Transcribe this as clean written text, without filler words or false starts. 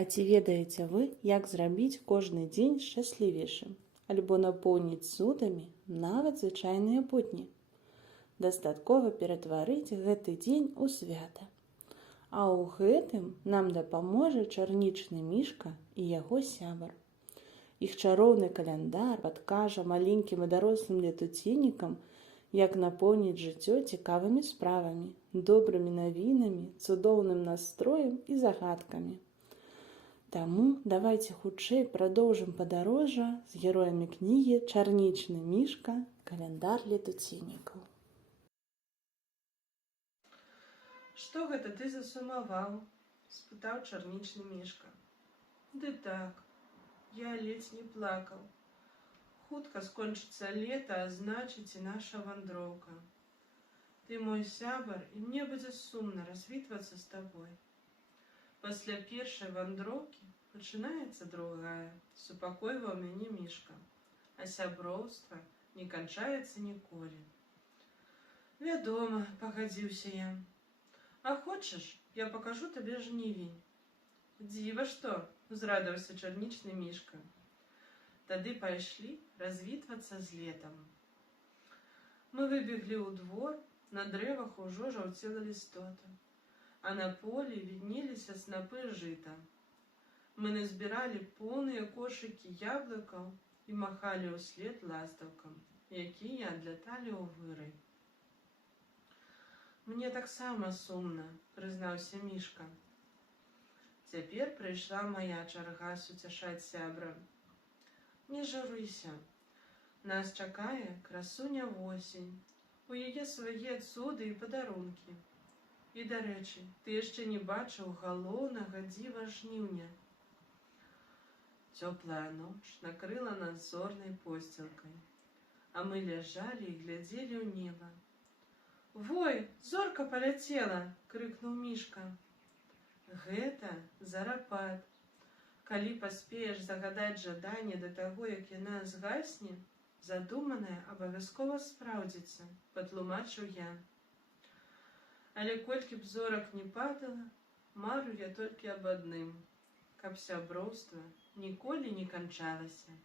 А ці ведаеце вы, як зрабіць кожны дзень шчаслівейшым, альбо напоўніць цудамі нават звычайныя будні? Дастаткова ператварыць гэты дзень у свята. А ў гэтым нам дапаможа чарнічны мішка і яго сябар. Іх чароўны каляндар падкажа маленькім і дарослым летуценнікам, як напоўніць жыццё цікавымі справамі, добрымі навінамі, цудоўным настроем і загадкамі. Таму давайце хутчэй прадоўжым падарожжа з героямі кнігі «Чарнічны мішка. Каляндар летуценнікаў». «Што гэта ты засумаваў?» – спытаў чарнічны мішка. «Ды так, я ледзь не плакаў. Хутка скончыцца лета, а значыць і наша вандроўка. Ты мой сябар, і мне будзе сумна развітвацца з табой. Пасля першай вандроўкі пачынаецца другая», – супакойваў мяне мішка, «а сяброўства не канчаецца ніколі». «Вядома», – пагадзіўся я. «А хочаш, я пакажу табе жнівень?» «Дзіва што!» – узрадаваўся чарнічны мішка. Тады пайшлі развітвацца з летам. Мы выбеглі ў двор, на дрэвах ужо жаўцела лістота, а на полі віднеліся снапы жыта. Мы назбіралі поўныя кошыкі яблыкаў і махалі ўслед ластаўкам, якія адляталі ў вырай. «Мне таксама сумна», – прызнаўся мішка. Цяпер прыйшла мая чарга суцяшаць сябра. «Не журыся. Нас чакае красуня восень, у яе свае цуды і падарункі. І, дарэчы, ты яшчэ не бачыў галоўнага дзіва жніўня». Цёплая ноч накрыла нас зорнай посцілкай, а мы ляжалі і глядзелі ў неба. «Вой, зорка паляцела!» – крыкнуў мішка. «Гэта зарапат. Калі паспееш загадаць жаданне да таго, як яна згасне, задуманае абавязкова спраўдзіцца», – патлумачыў я. Але колькі б зорак не падала, мару я толькі аб адным, каб сяброўства ніколі не канчалася.